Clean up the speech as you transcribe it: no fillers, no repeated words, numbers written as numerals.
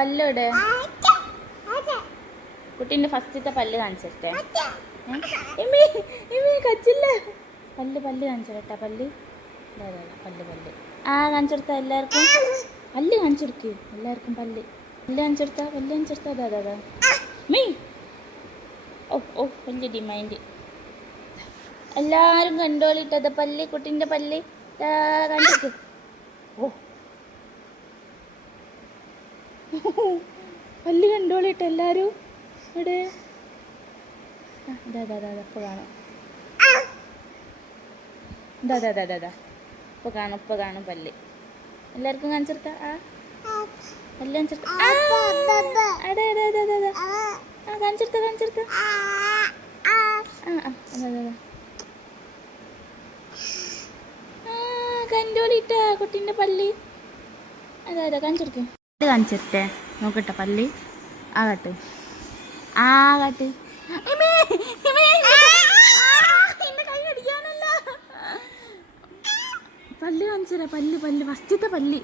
പല്ലോടെ കുട്ടീൻ്റെ ഫസ്റ്റത്തെ പല്ല് കാണിച്ചിട്ടേ കച്ചില്ല പല്ല് കാണിച്ചു കേട്ടാ പല്ല് പല്ല് ആ കാണിച്ചെടുത്ത എല്ലാവർക്കും പല്ല് കാണിച്ചെടുക്ക് എല്ലാവർക്കും പല്ല് കാണിച്ചെടുത്ത അതാ മീ ഓ ഓ വലിയ ഡിമാൻഡ് എല്ലാവരും കണ്ടോളിട്ടത് പല്ല് കുട്ടീൻ്റെ പല്ല് കാണിച്ചെടുക്ക് ഓ പല്ല് കണ്ടോളിട്ട് എല്ലാവരും ഇവിടെ ഇപ്പോൾ കാണാം ഇപ്പോൾ കാണും പല്ല് എല്ലാവർക്കും കാണിച്ചെടുത്ത പല്ല് കാണിച്ചെടുത്ത കാണിച്ചെടുത്ത കണ്ടോളിട്ട കുട്ടീൻ്റെ പല്ല് അതാ കാണിച്ചെടുക്കും കാണിച്ചിട്ടേ നോക്കട്ടെ പല്ല് കാട്ട് കാട്ട് പല്ല് കാണിച്ചരാ പല്ല് ഫസ്റ്റത്തെ പല്ല്